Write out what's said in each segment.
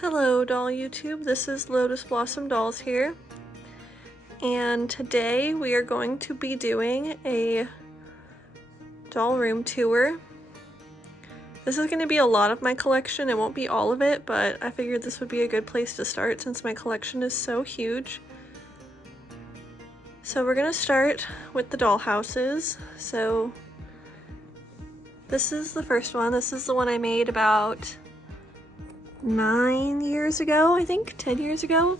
Hello doll YouTube, this is Lotus Blossom Dolls here, and today we are going to be doing a doll room tour. This is going to be a lot of my collection. It won't be all of it, but I figured this would be a good place to start since my collection is so huge. So we're going to start with the dollhouses. So this is the first one. This is the one I made about 9 years ago, I think, 10 years ago.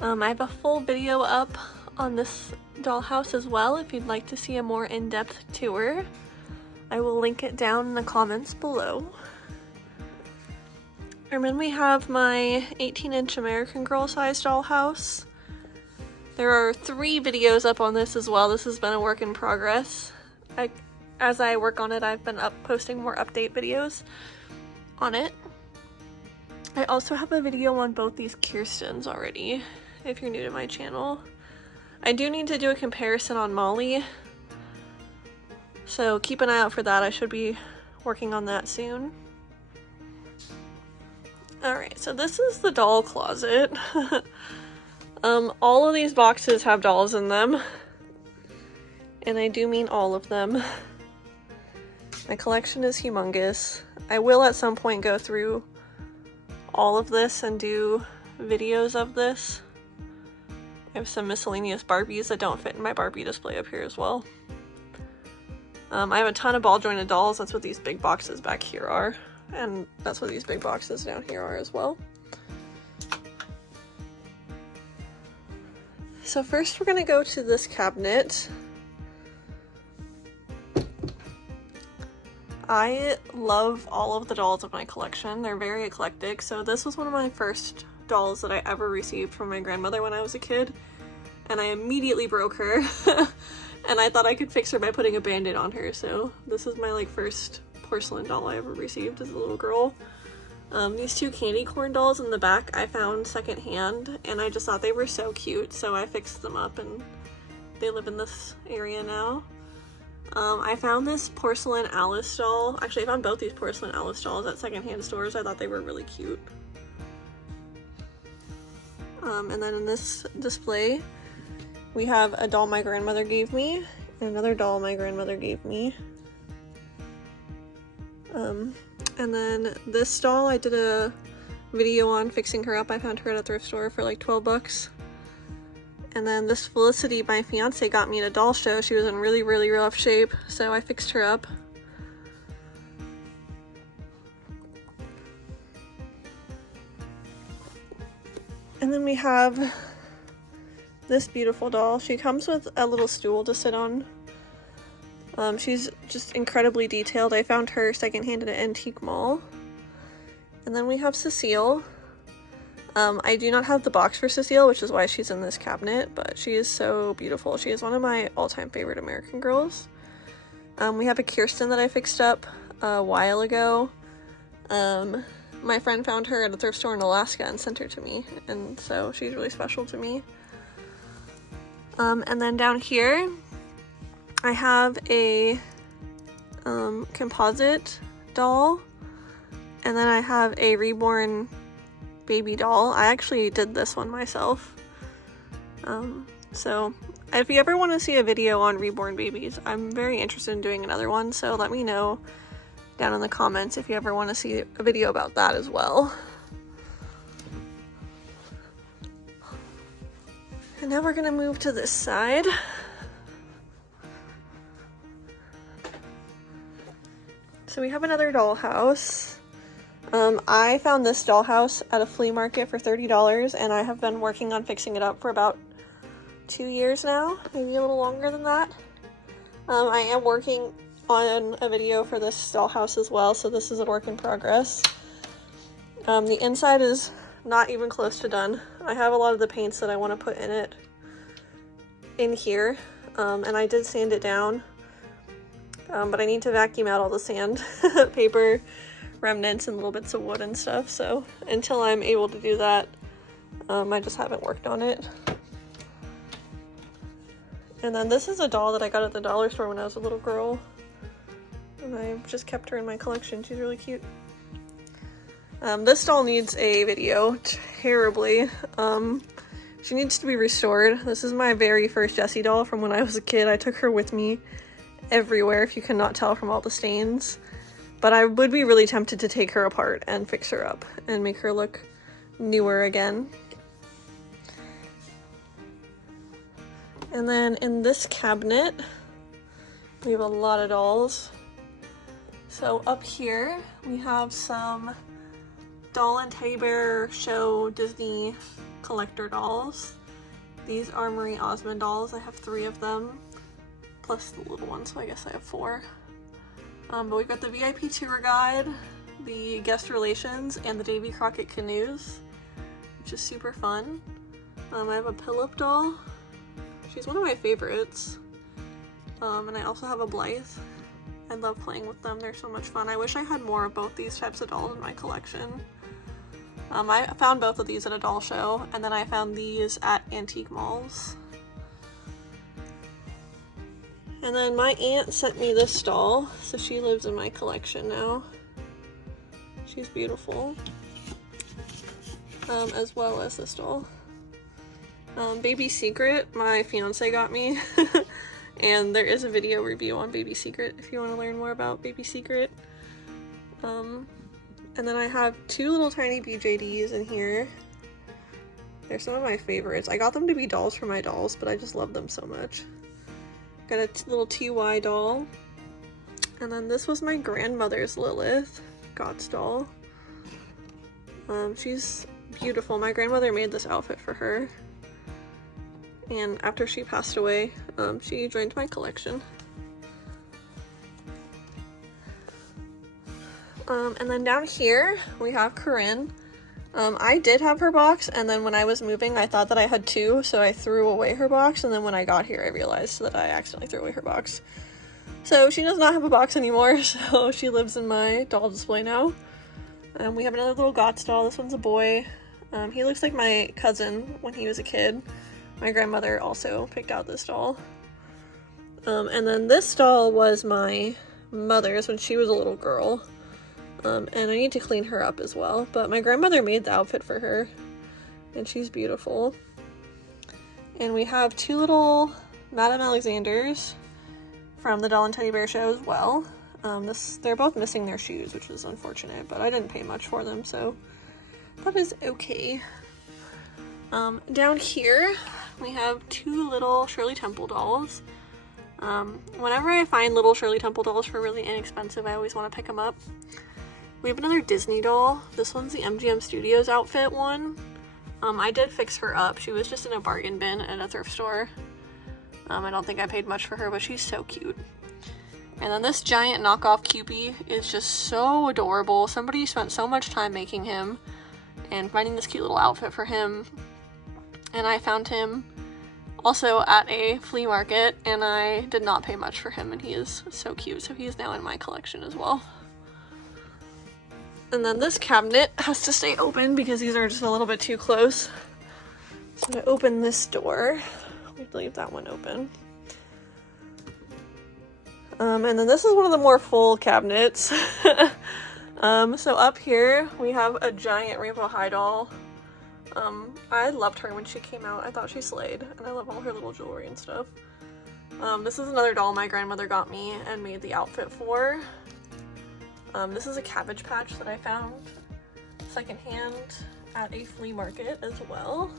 I have a full video up on this dollhouse as well if you'd like to see a more in-depth tour. I will link it down in the comments below. And then we have my 18-inch American Girl size dollhouse. There are 3 videos up on this as well. This has been a work in progress. As I work on it, I've been posting more update videos on it. I also have a video on both these Kirstens already, if you're new to my channel. I do need to do a comparison on Molly, so keep an eye out for that. I should be working on that soon. Alright, so this is the doll closet. All of these boxes have dolls in them, and I do mean all of them. My collection is humongous. I will at some point go through all of this and do videos of this. I have some miscellaneous Barbies that don't fit in my Barbie display up here as well. I have a ton of ball jointed dolls. That's what these big boxes back here are, and that's what these big boxes down here are as well. So first we're gonna go to this cabinet. I love all of the dolls of my collection. They're very eclectic. So this was one of my first dolls that I ever received from my grandmother when I was a kid, and I immediately broke her. And I thought I could fix her by putting a band-aid on her. So this is my first porcelain doll I ever received as a little girl. These 2 candy corn dolls in the back I found secondhand, and I just thought they were so cute, so I fixed them up and they live in this area now. I found this porcelain Alice doll. Actually, I found both these porcelain Alice dolls at secondhand stores. I thought they were really cute. And then in this display, we have a doll my grandmother gave me, and another doll my grandmother gave me. And then this doll, I did a video on fixing her up. I found her at a thrift store for like 12 bucks. And then this Felicity, my fiance, got me at a doll show. She was in really, really rough shape, so I fixed her up. And then we have this beautiful doll. She comes with a little stool to sit on. She's just incredibly detailed. I found her secondhand at an antique mall. And then we have Cecile. I do not have the box for Cecile, which is why she's in this cabinet, but she is so beautiful. She is one of my all-time favorite American Girls. We have a Kirsten that I fixed up a while ago. My friend found her at a thrift store in Alaska and sent her to me, and so she's really special to me. And then down here, I have a composite doll, and then I have a reborn baby doll. I actually did this one myself. So if you ever want to see a video on reborn babies, I'm very interested in doing another one, so let me know down in the comments if you ever want to see a video about that as well. And now we're gonna move to this side. So we have another dollhouse. I found this dollhouse at a flea market for $30, and I have been working on fixing it up for about 2 years now, maybe a little longer than that. I am working on a video for this dollhouse as well, so this is a work in progress. The inside is not even close to done. I have a lot of the paints that I want to put in it in here, and I did sand it down, but I need to vacuum out all the sand, paper, remnants, and little bits of wood and stuff, so until I'm able to do that, I just haven't worked on it. And then this is a doll that I got at the dollar store when I was a little girl, and I've just kept her in my collection. She's really cute. This doll needs a video terribly. She needs to be restored. This is my very first Jessie doll from when I was a kid. I took her with me everywhere, if you cannot tell from all the stains. But I would be really tempted to take her apart and fix her up and make her look newer again. And then in this cabinet, we have a lot of dolls. So up here, we have some doll and teddy bear show Disney collector dolls. These are Marie Osmond dolls. I have 3 of them, plus the little one, so I guess I have 4. But we've got the VIP tour guide, the guest relations, and the Davy Crockett canoes, which is super fun. I have a Pillup doll. She's one of my favorites. And I also have a Blythe. I love playing with them. They're so much fun. I wish I had more of both these types of dolls in my collection. I found both of these at a doll show, and then I found these at antique malls. And then my aunt sent me this doll, so she lives in my collection now. She's beautiful. As well as this doll. Baby Secret, my fiance got me. And there is a video review on Baby Secret if you want to learn more about Baby Secret. And then I have 2 little tiny BJDs in here. They're some of my favorites. I got them to be dolls for my dolls, but I just love them so much. Got a little TY doll. And then this was my grandmother's Lilith, God's doll. She's beautiful. My grandmother made this outfit for her. And after she passed away, she joined my collection. And then down here, we have Corinne. I did have her box, and then when I was moving, I thought that I had 2, so I threw away her box, and then when I got here, I realized that I accidentally threw away her box. So she does not have a box anymore, so she lives in my doll display now. We have another little Gots doll. This one's a boy. He looks like my cousin when he was a kid. My grandmother also picked out this doll. And then this doll was my mother's when she was a little girl. And I need to clean her up as well. But my grandmother made the outfit for her. And she's beautiful. And we have 2 little Madame Alexanders from the Doll and Teddy Bear show as well. They're both missing their shoes, which is unfortunate. But I didn't pay much for them, so that is okay. Down here, we have 2 little Shirley Temple dolls. Whenever I find little Shirley Temple dolls for really inexpensive, I always want to pick them up. We have another Disney doll. This one's the MGM Studios outfit one. I did fix her up. She was just in a bargain bin at a thrift store. I don't think I paid much for her, but she's so cute. And then this giant knockoff Cupid is just so adorable. Somebody spent so much time making him and finding this cute little outfit for him. And I found him also at a flea market, and I did not pay much for him, and he is so cute. So he is now in my collection as well. And then this cabinet has to stay open because these are just a little bit too close. So to open this door, we have to leave that one open. And then this is one of the more full cabinets. So up here we have a giant Rainbow High doll. I loved her when she came out. I thought she slayed, and I love all her little jewelry and stuff. This is another doll my grandmother got me and made the outfit for. This is a Cabbage Patch that I found secondhand at a flea market as well.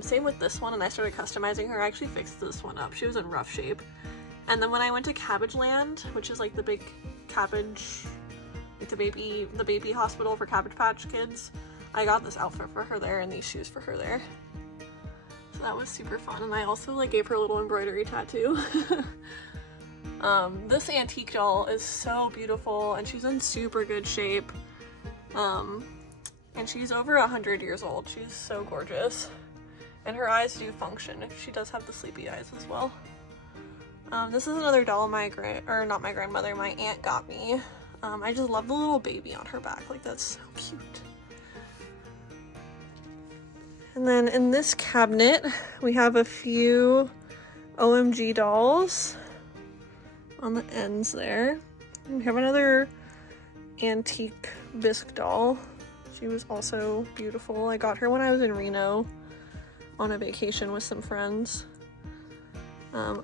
Same with this one, and I started customizing her. I actually fixed this one up. She was in rough shape. And then when I went to Cabbage Land, which is like the big cabbage, like the baby hospital for Cabbage Patch kids, I got this outfit for her there and these shoes for her there. So that was super fun. And I also like gave her a little embroidery tattoo. This antique doll is so beautiful, and she's in super good shape. And she's over 100 years old. She's so gorgeous. And her eyes do function. She does have the sleepy eyes as well. This is another doll my aunt got me. I just love the little baby on her back. Like, that's so cute. And then in this cabinet, we have a few OMG dolls on the ends there. We have another antique bisque doll. She was also beautiful. I got her when I was in Reno on a vacation with some friends.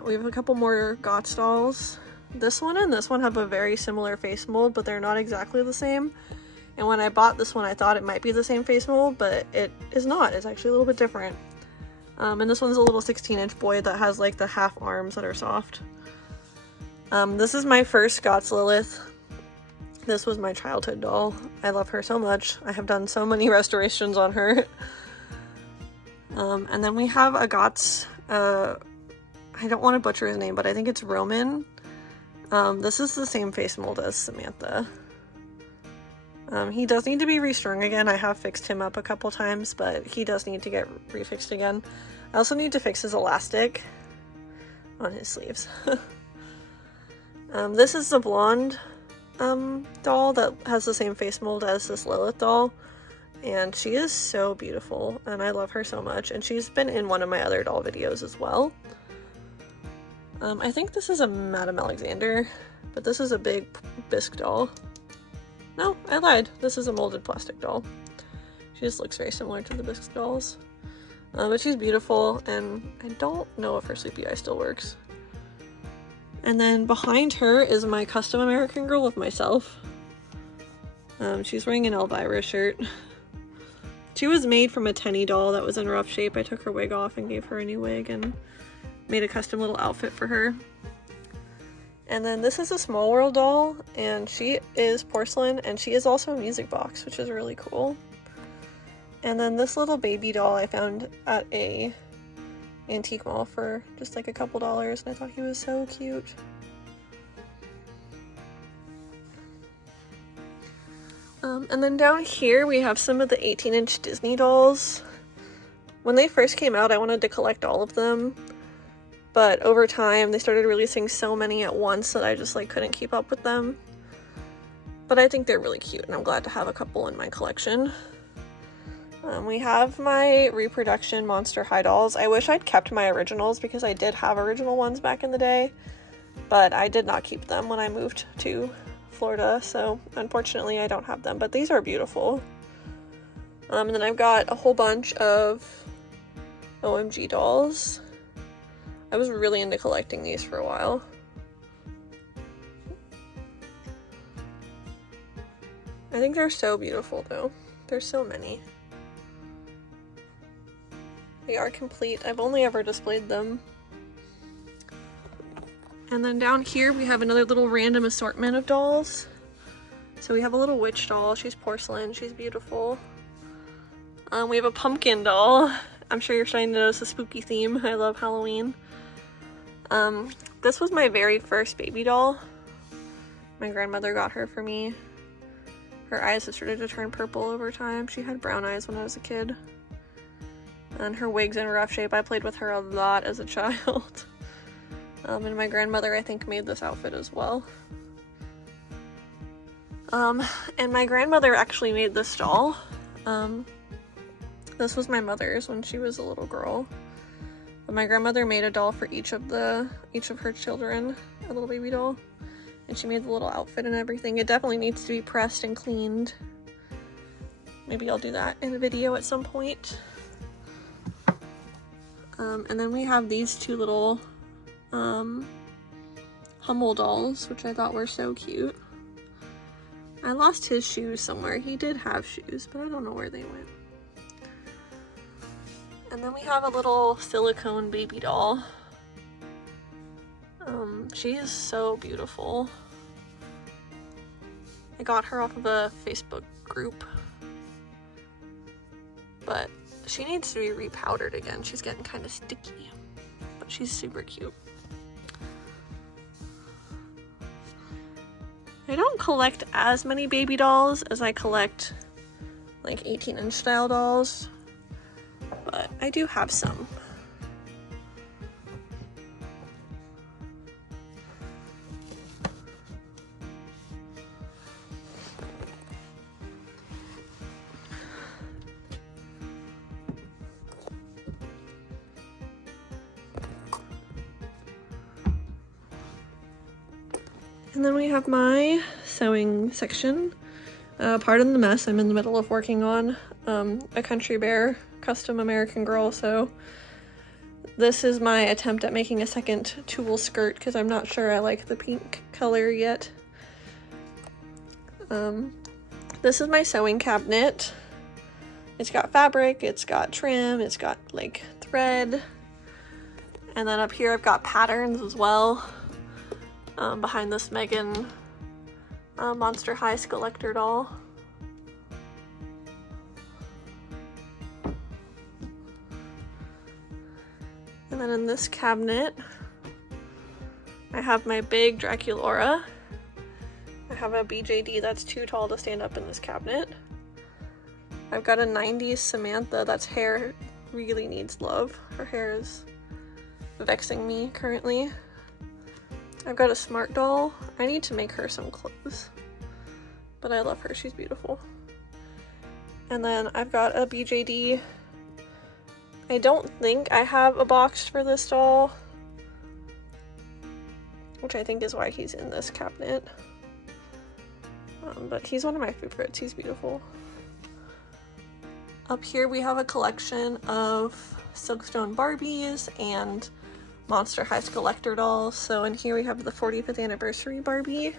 We have a couple more GOTS dolls. This one and this one have a very similar face mold, but they're not exactly the same. And when I bought this one, I thought it might be the same face mold, but it is not. It's actually a little bit different. And this one's a little 16-inch boy that has like the half arms that are soft. This is my first GOTS Lilith. This was my childhood doll. I love her so much. I have done so many restorations on her. And then we have a GOTS, I don't want to butcher his name, but I think it's Roman. This is the same face mold as Samantha. He does need to be restrung again. I have fixed him up a couple times, but he does need to get refixed again. I also need to fix his elastic on his sleeves. This is the blonde doll that has the same face mold as this Lilith doll, and she is so beautiful and I love her so much, and she's been in one of my other doll videos as well. I think this is a Madame Alexander, but this is a big bisque doll. No, I lied. This is a molded plastic doll. She just looks very similar to the bisque dolls. But she's beautiful, and I don't know if her sleepy eye still works. And then behind her is my custom American Girl of myself. She's wearing an Elvira shirt. She was made from a Tenny doll that was in rough shape. I took her wig off and gave her a new wig and made a custom little outfit for her. And then this is a Small World doll, and she is porcelain, and she is also a music box, which is really cool. And then this little baby doll I found at a antique mall for just like a couple dollars, and I thought he was so cute. And then down here we have some of the 18-inch Disney dolls. When they first came out, I wanted to collect all of them, but over time they started releasing so many at once that I just like couldn't keep up with them. But I think they're really cute, and I'm glad to have a couple in my collection. We have my reproduction Monster High dolls. I wish I'd kept my originals because I did have original ones back in the day, but I did not keep them when I moved to Florida, so unfortunately I don't have them, but these are beautiful. And then I've got a whole bunch of OMG dolls. I was really into collecting these for a while. I think they're so beautiful though. There's so many. They are complete. I've only ever displayed them. And then down here we have another little random assortment of dolls. So we have a little witch doll. She's porcelain. She's beautiful. We have a pumpkin doll. I'm sure you're starting to notice a spooky theme. I love Halloween. This was my very first baby doll. My grandmother got her for me. Her eyes have started to turn purple over time. She had brown eyes when I was a kid. And her wig's in rough shape. I played with her a lot as a child. And my grandmother, I think, made this outfit as well. And my grandmother actually made this doll. This was my mother's when she was a little girl. But my grandmother made a doll for each of her children, a little baby doll. And she made the little outfit and everything. It definitely needs to be pressed and cleaned. Maybe I'll do that in a video at some point. And then we have these two little Hummel dolls, which I thought were so cute. I lost his shoes somewhere. He did have shoes, but I don't know where they went. And then we have a little silicone baby doll. She is so beautiful. I got her off of a Facebook group, but she needs to be repowdered again. She's getting kind of sticky, but she's super cute. I don't collect as many baby dolls as I collect like 18-inch style dolls, but I do have some. And then we have my sewing section. Pardon the mess, I'm in the middle of working on a Country Bear custom American Girl, so this is my attempt at making a second tulle skirt because I'm not sure I like the pink color yet. This is my sewing cabinet. It's got fabric, it's got trim, it's got like thread, and then up here I've got patterns as well. Behind this Megan Monster High Collector doll. And then in this cabinet, I have my big Draculaura. I have a BJD that's too tall to stand up in this cabinet. I've got a 90s Samantha that's hair really needs love. Her hair is vexing me currently. I've got a Smart doll. I need to make her some clothes, but I love her, she's beautiful. And then I've got a BJD. I don't think I have a box for this doll, which I think is why he's in this cabinet. But he's one of my favorites, he's beautiful. Up here we have a collection of Silkstone Barbies and Monster High Collector dolls. So in here we have the 45th anniversary Barbie.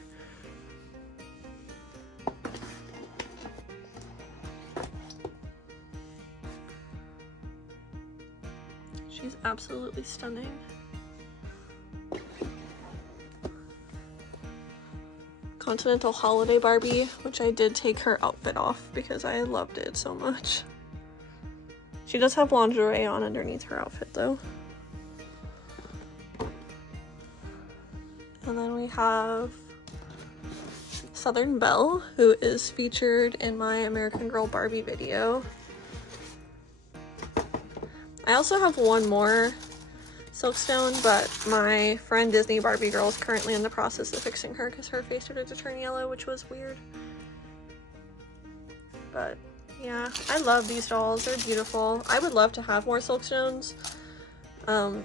She's absolutely stunning. Continental Holiday Barbie, which I did take her outfit off because I loved it so much. She does have lingerie on underneath her outfit though. And then we have Southern Belle, who is featured in my American Girl Barbie video. I also have one more Silkstone, but my friend Disney Barbie Girl is currently in the process of fixing her because her face started to turn yellow, which was weird. But yeah, I love these dolls. They're beautiful. I would love to have more Silkstones.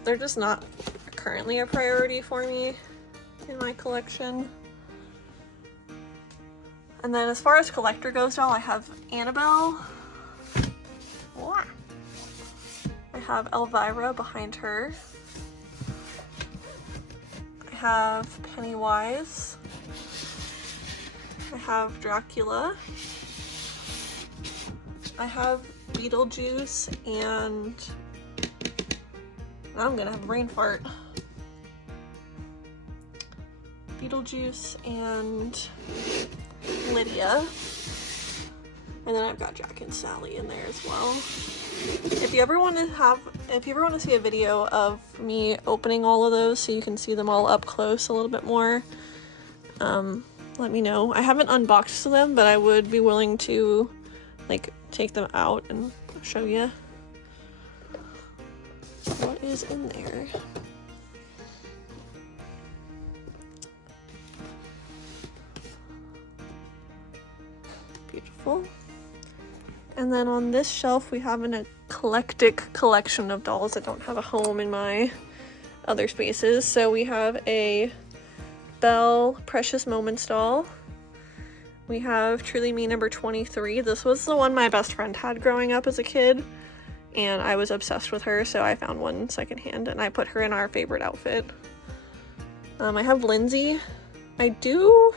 They're just not currently a priority for me in my collection. And then as far as collector goes doll, I have Annabelle. I have Elvira behind her. I have Pennywise. I have Dracula. I have Beetlejuice, and now I'm gonna have a brain fart. Beetlejuice and Lydia. And then I've got Jack and Sally in there as well. If you ever want to see a video of me opening all of those so you can see them all up close a little bit more, let me know. I haven't unboxed them, but I would be willing to like take them out and show you what is in there. Beautiful. And then on this shelf we have an eclectic collection of dolls that don't have a home in my other spaces. So we have a Belle Precious Moments doll. We have Truly Me number 23. This was the one my best friend had growing up as a kid, and I was obsessed with her, so I found one secondhand and I put her in our favorite outfit. I have Lindsay. I don't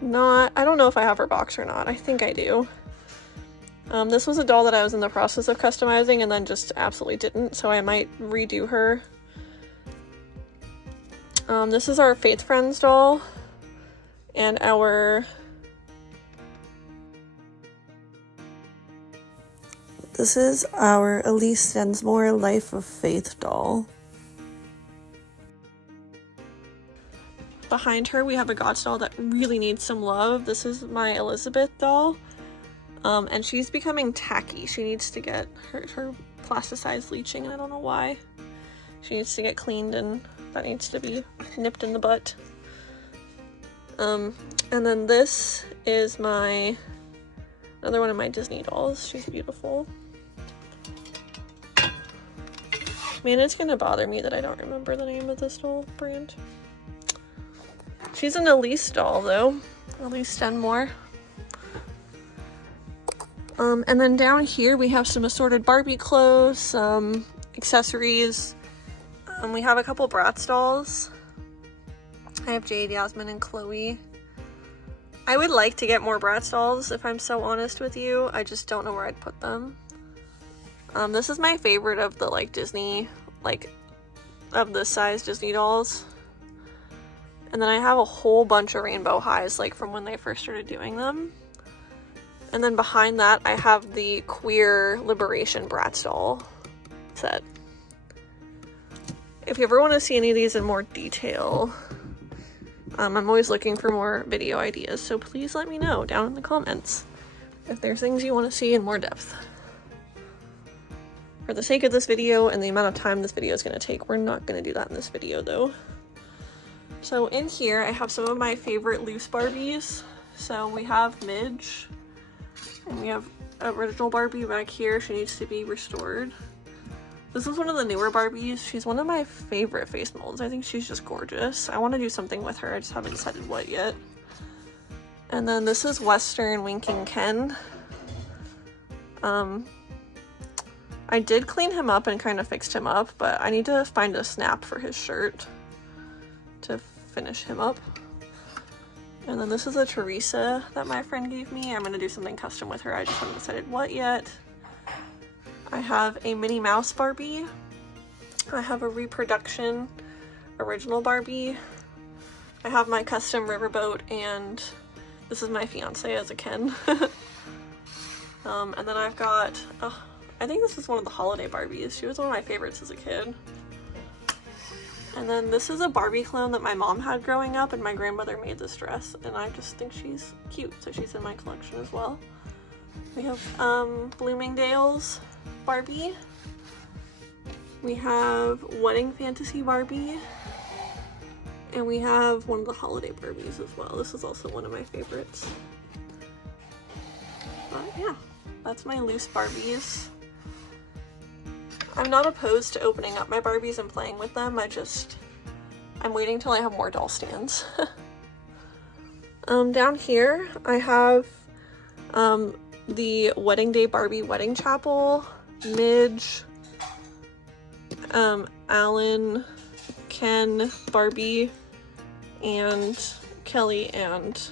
know if I have her box or not. I think I do. This was a doll that I was in the process of customizing and then just absolutely didn't, so I might redo her. This is our Faith Friends doll, and this is our Elise Densmore Life of Faith doll. Behind her we have a Gods doll that really needs some love. This is my Elizabeth doll. And she's becoming tacky. She needs to get her plasticized leaching, and I don't know why. She needs to get cleaned, and that needs to be nipped in the butt. And then this is another one of my Disney dolls. She's beautiful. Man, it's gonna bother me that I don't remember the name of this doll brand. She's an Elise doll though. Elise Stenmore. And then down here we have some assorted Barbie clothes, some accessories. We have a couple Bratz dolls. I have Jade, Yasmin, and Chloe. I would like to get more Bratz dolls, if I'm so honest with you. I just don't know where I'd put them. This is my favorite of the like Disney, like of this size Disney dolls. And then I have a whole bunch of Rainbow Highs, like from when they first started doing them. And then behind that, I have the Queer Liberation Bratz doll set. If you ever want to see any of these in more detail, I'm always looking for more video ideas, so please let me know down in the comments if there's things you want to see in more depth. For the sake of this video and the amount of time this video is going to take, we're not going to do that in this video though. So in here, I have some of my favorite loose Barbies. So we have Midge. And we have original Barbie back here. She needs to be restored. This is one of the newer Barbies. She's one of my favorite face molds. I think she's just gorgeous. I want to do something with her. I just haven't decided what yet. And then this is Western Winking Ken. I did clean him up and kind of fixed him up, but I need to find a snap for his shirt to finish him up. And then this is a Teresa that my friend gave me. I'm going to do something custom with her. I just haven't decided what yet. I have a Minnie Mouse Barbie. I have a reproduction original Barbie. I have my custom riverboat, and this is my fiance as a Ken. And then I've got, I think this is one of the holiday Barbies. She was one of my favorites as a kid. And then this is a Barbie clone that my mom had growing up, and my grandmother made this dress, and I just think she's cute, so she's in my collection as well. We have Bloomingdale's Barbie. We have Wedding Fantasy Barbie. And we have one of the holiday Barbies as well. This is also one of my favorites. But yeah, that's my loose Barbies. I'm not opposed to opening up my Barbies and playing with them. I'm waiting till I have more doll stands. Down here, I have the Wedding Day Barbie Wedding Chapel, Midge, Alan, Ken, Barbie, and Kelly and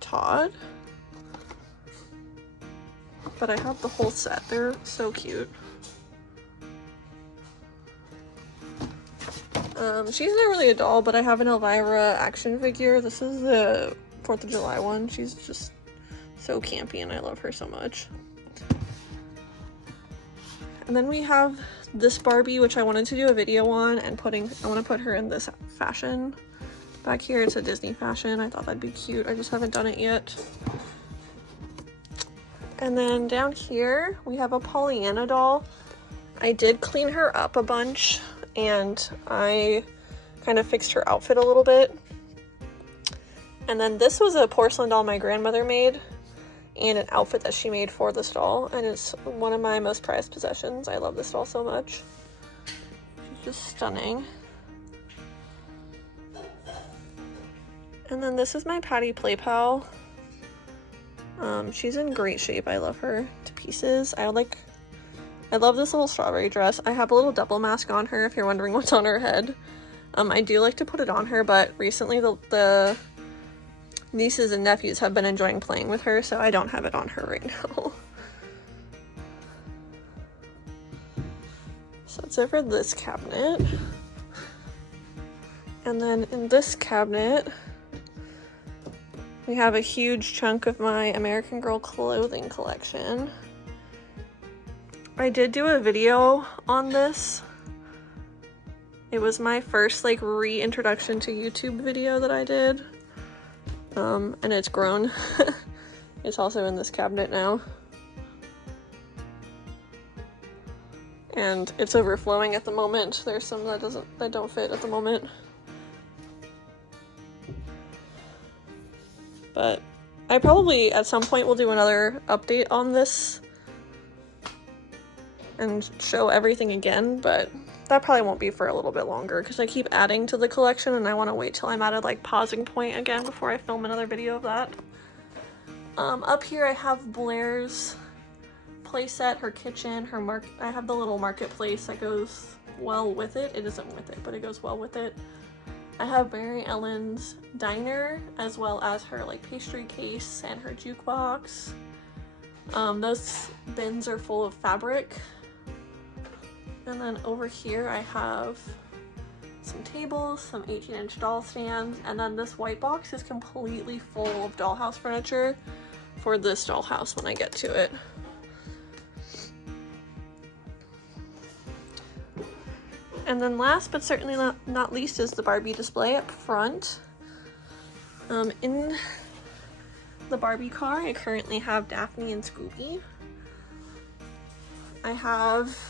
Todd. But I have the whole set. They're so cute. She's not really a doll, but I have an Elvira action figure. This is the 4th of July one. She's just so campy and I love her so much. And then we have this Barbie, which I wanted to do a video on, and I want to put her in this fashion. Back here, it's a Disney fashion. I thought that'd be cute. I just haven't done it yet. And then down here, we have a Pollyanna doll. I did clean her up a bunch, and I kind of fixed her outfit a little bit. And then this was a porcelain doll my grandmother made, and an outfit that she made for this doll, and it's one of my most prized possessions. I love this doll so much. She's just stunning. And then this is my Patty Play Pal. She's in great shape. I love her to pieces. I love this little strawberry dress. I have a little double mask on her if you're wondering what's on her head. I do like to put it on her, but recently the nieces and nephews have been enjoying playing with her, so I don't have it on her right now. So that's it for this cabinet. And then in this cabinet, we have a huge chunk of my American Girl clothing collection. I did do a video on this. It was my first like reintroduction to YouTube video that I did. And it's grown. It's also in this cabinet now. And it's overflowing at the moment. There's some that don't fit at the moment. But I probably at some point will do another update on this and show everything again, but that probably won't be for a little bit longer because I keep adding to the collection and I want to wait till I'm at a like pausing point again before I film another video of that. Up here I have Blair's playset, her kitchen, I have the little marketplace that goes well with it. It isn't with it, but it goes well with it. I have Mary Ellen's diner, as well as her like pastry case and her jukebox. Those bins are full of fabric. And then over here I have some tables, some 18-inch doll stands, and then this white box is completely full of dollhouse furniture for this dollhouse when I get to it. And then last but certainly not least is the Barbie display up front. In the Barbie car, I currently have Daphne and Scooby.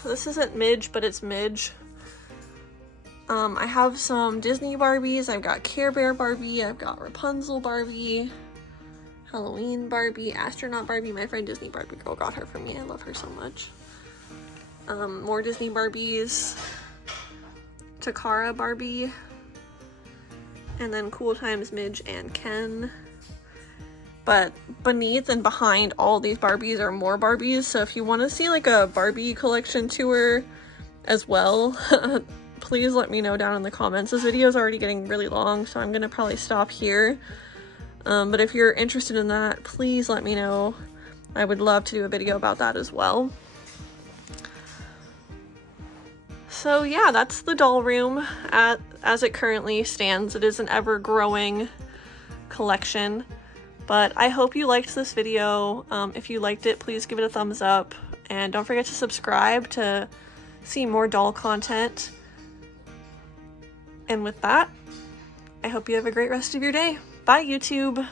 This isn't Midge, but it's Midge. I have some Disney Barbies. I've got Care Bear Barbie, I've got Rapunzel Barbie, Halloween Barbie, Astronaut Barbie. My friend Disney Barbie Girl got her for me. I love her so much. More Disney Barbies. Takara Barbie, and then Cool Times Midge and Ken. But beneath and behind all these Barbies are more Barbies, so if you want to see like a Barbie collection tour as well, please let me know down in the comments. This video is already getting really long, so I'm gonna probably stop here. But if you're interested in that, please let me know. I would love to do a video about that as well. So yeah, that's the doll room as it currently stands. It is an ever-growing collection, but I hope you liked this video. If you liked it, please give it a thumbs up, and don't forget to subscribe to see more doll content. And with that, I hope you have a great rest of your day. Bye, YouTube!